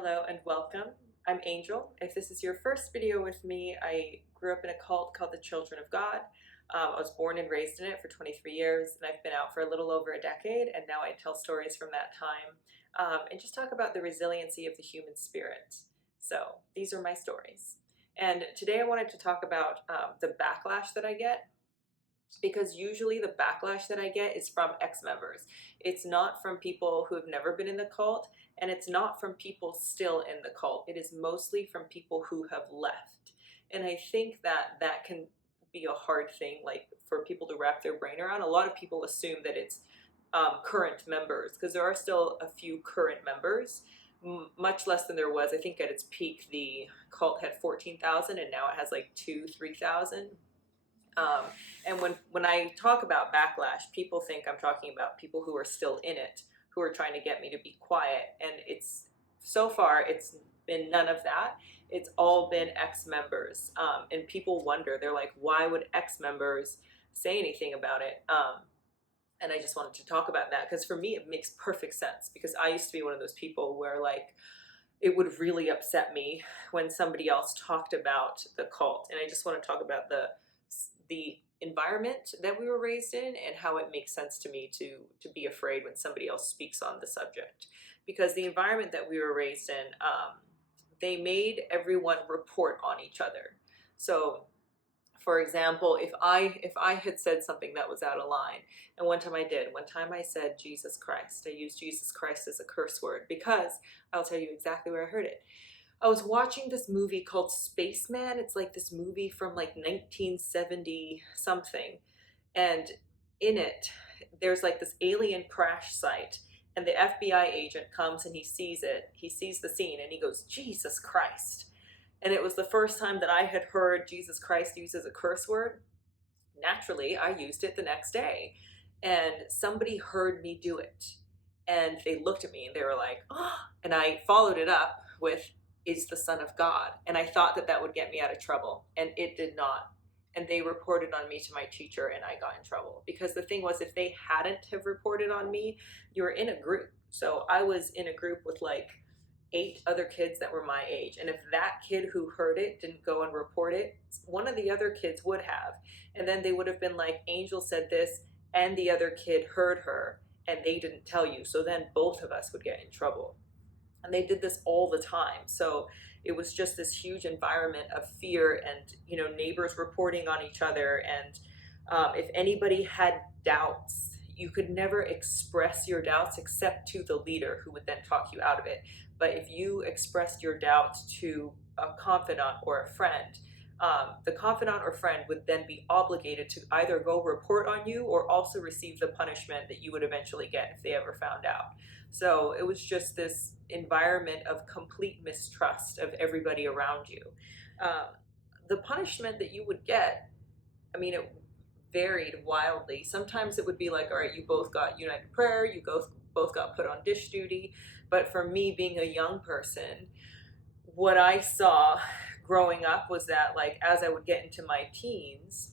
Hello and welcome. I'm Angel. If this is your first video with me, I grew up in a cult called the Children of God. I was born and raised in it for 23 years, and I've been out for a little over a decade, and now I tell stories from that time and just talk about the resiliency of the human spirit. So these are my stories. And today I wanted to talk about the backlash that I get, because usually the backlash that I get is from ex-members. It's not from people who have never been in the cult, and it's not from people still in the cult. It is mostly from people who have left. And I think that that can be a hard thing, like for people to wrap their brain around. A lot of people assume that it's current members, because there are still a few current members, much less than there was. I think at its peak, the cult had 14,000, and now it has like 3,000. And when I talk about backlash, people think I'm talking about people who are still in it, who are trying to get me to be quiet. And so far, it's been none of that. It's all been ex-members. And people wonder, they're like, why would ex-members say anything about it? And I just wanted to talk about that because for me, it makes perfect sense, because I used to be one of those people where like, it would really upset me when somebody else talked about the cult. And I just want to talk about the environment that we were raised in and how it makes sense to me to be afraid when somebody else speaks on the subject. Because the environment that we were raised in, they made everyone report on each other. So for example, if I had said something that was out of line, and one time I did, one time I said Jesus Christ. I used Jesus Christ as a curse word, because I'll tell you exactly where I heard it. I was watching this movie called Spaceman. It's like this movie from like 1970 something. And in it, there's like this alien crash site, and the FBI agent comes and he sees it. He sees the scene and he goes, Jesus Christ. And it was the first time that I had heard Jesus Christ used as a curse word. Naturally, I used it the next day, and somebody heard me do it. And they looked at me and they were like, oh, and I followed it up with, is the Son of God. And I thought that that would get me out of trouble, and it did not. And they reported on me to my teacher, and I got in trouble. Because the thing was, if they hadn't have reported on me, you were in a group. So I was in a group with like 8 other kids that were my age. And if that kid who heard it didn't go and report it, one of the other kids would have. And then they would have been like, Angel said this, and the other kid heard her, and they didn't tell you. So then both of us would get in trouble. And they did this all the time. So it was just this huge environment of fear, and neighbors reporting on each other. And if anybody had doubts, you could never express your doubts except to the leader, who would then talk you out of it. But if you expressed your doubts to a confidant or a friend, the confidant or friend would then be obligated to either go report on you or also receive the punishment that you would eventually get if they ever found out. So it was just this environment of complete mistrust of everybody around you. The punishment that you would get, I mean, it varied wildly. Sometimes it would be like, all right, you both got united prayer, you both got put on dish duty. But for me, being a young person, what I saw growing up was that, like, as I would get into my teens,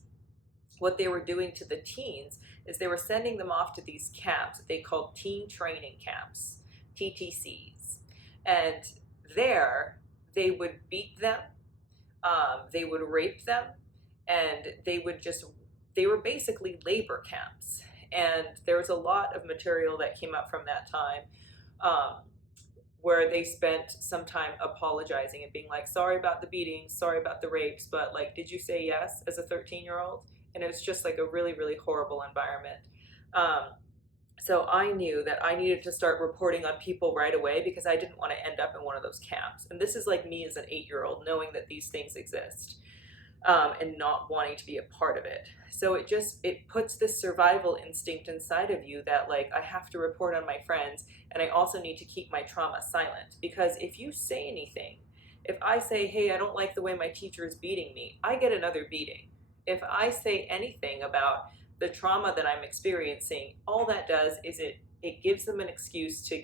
what they were doing to the teens is they were sending them off to these camps that they called teen training camps, TTCs. And there, they would beat them, they would rape them, and they were basically labor camps. And there was a lot of material that came up from that time, where they spent some time apologizing and being like, sorry about the beatings, sorry about the rapes, but like, did you say yes as a 13-year-old? And it was just like a really, really horrible environment. So I knew that I needed to start reporting on people right away, because I didn't want to end up in one of those camps. And this is like me as an 8-year-old knowing that these things exist, and not wanting to be a part of it. So it puts this survival instinct inside of you that like, I have to report on my friends, and I also need to keep my trauma silent. Because if you say anything, if I say, hey, I don't like the way my teacher is beating me, I get another beating. If I say anything about the trauma that I'm experiencing, all that does is it gives them an excuse to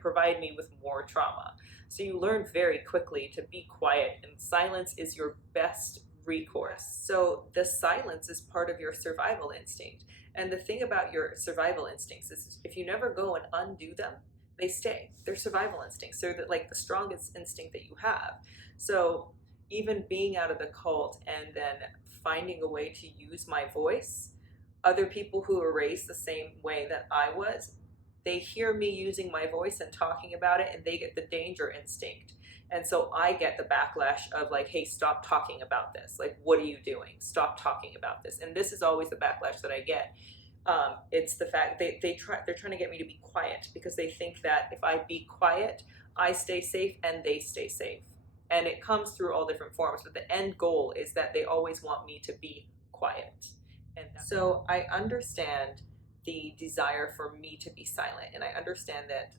provide me with more trauma. So you learn very quickly to be quiet, and silence is your best recourse. So the silence is part of your survival instinct. And the thing about your survival instincts is, if you never go and undo them, they stay. They're survival instincts. They're like the strongest instinct that you have. So even being out of the cult and then finding a way to use my voice, other people who were raised the same way that I was, they hear me using my voice and talking about it, and they get the danger instinct. And so I get the backlash of like, hey, stop talking about this. Like, what are you doing? Stop talking about this. And this is always the backlash that I get. It's the fact they're trying to get me to be quiet because they think that if I be quiet, I stay safe and they stay safe. And it comes through all different forms, but the end goal is that they always want me to be quiet. And so I understand the desire for me to be silent, and I understand that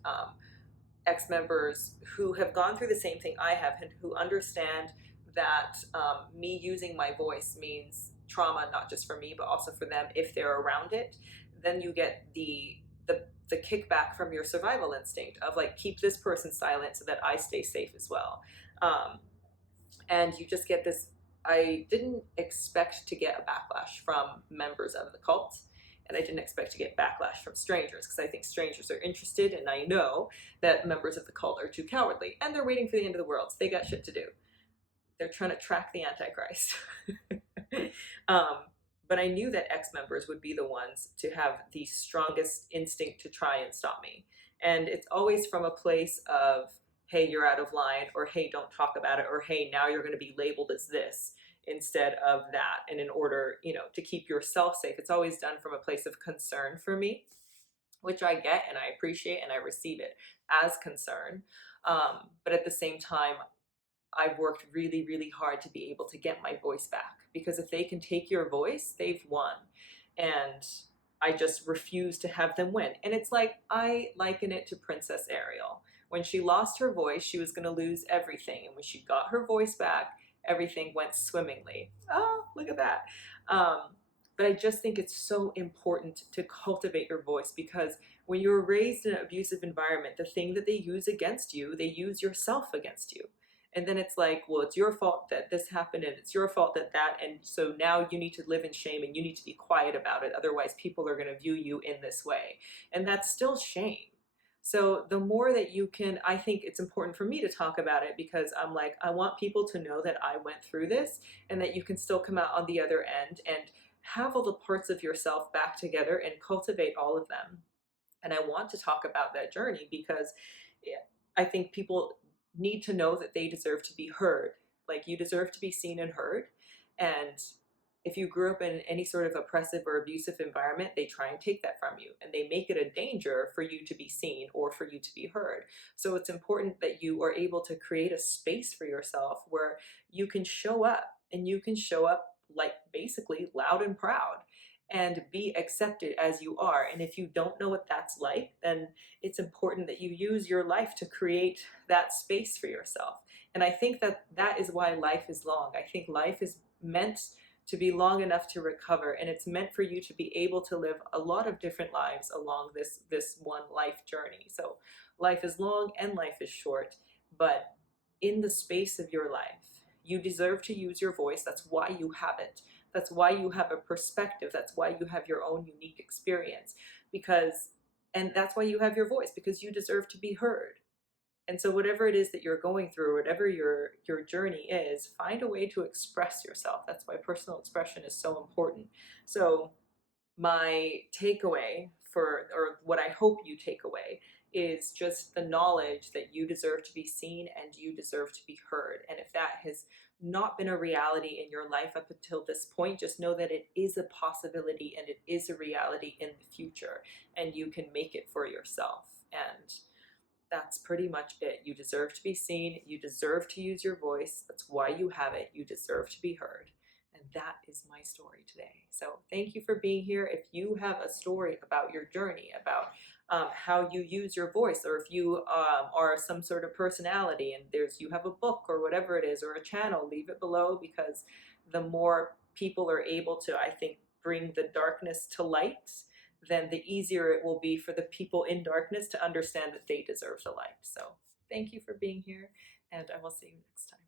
ex-members who have gone through the same thing I have and who understand that me using my voice means trauma, not just for me, but also for them if they're around it, then you get the kickback from your survival instinct of like, keep this person silent so that I stay safe as well. And you just get this. I didn't expect to get a backlash from members of the cult, and I didn't expect to get backlash from strangers because I think strangers are interested, and I know that members of the cult are too cowardly, and they're waiting for the end of the world, so they got shit to do. They're trying to track the Antichrist. But I knew that ex-members would be the ones to have the strongest instinct to try and stop me. And it's always from a place of, hey, you're out of line, or hey, don't talk about it, or hey, now you're going to be labeled as this instead of that. And in order, to keep yourself safe, it's always done from a place of concern for me, which I get and I appreciate and I receive it as concern. But at the same time, I've worked really, really hard to be able to get my voice back, because if they can take your voice, they've won. And I just refuse to have them win. And it's like, I liken it to Princess Ariel. When she lost her voice, she was going to lose everything. And when she got her voice back, everything went swimmingly. Oh, look at that. But I just think it's so important to cultivate your voice, because when you're raised in an abusive environment, the thing that they use against you, they use yourself against you. And then it's like, well, it's your fault that this happened, and it's your fault that, and so now you need to live in shame and you need to be quiet about it. Otherwise, people are going to view you in this way. And that's still shame. So the more that you can, I think it's important for me to talk about it, because I'm like, I want people to know that I went through this and that you can still come out on the other end and have all the parts of yourself back together and cultivate all of them. And I want to talk about that journey because I think people need to know that they deserve to be heard. Like, you deserve to be seen and heard. And if you grew up in any sort of oppressive or abusive environment, they try and take that from you, and they make it a danger for you to be seen or for you to be heard. So it's important that you are able to create a space for yourself where you can show up, and you can show up like basically loud and proud and be accepted as you are. And if you don't know what that's like, then it's important that you use your life to create that space for yourself. And I think that that is why life is long. I think life is meant to be long enough to recover, and it's meant for you to be able to live a lot of different lives along this one life journey. So life is long and life is short, but in the space of your life, you deserve to use your voice. That's why you have it. That's why you have a perspective. That's why you have your own unique experience, and that's why you have your voice, because you deserve to be heard. And so whatever it is that you're going through, whatever your journey is, find a way to express yourself. That's why personal expression is so important. So my takeaway or what I hope you take away, is just the knowledge that you deserve to be seen and you deserve to be heard. And if that has not been a reality in your life up until this point, just know that it is a possibility and it is a reality in the future, and you can make it for yourself. And that's pretty much it. You deserve to be seen. You deserve to use your voice. That's why you have it. You deserve to be heard. And that is my story today. So thank you for being here. If you have a story about your journey, about how you use your voice, or if you are some sort of personality and you have a book or whatever it is, or a channel, leave it below, because the more people are able to, I think, bring the darkness to light, then the easier it will be for the people in darkness to understand that they deserve the light. So thank you for being here, and I will see you next time.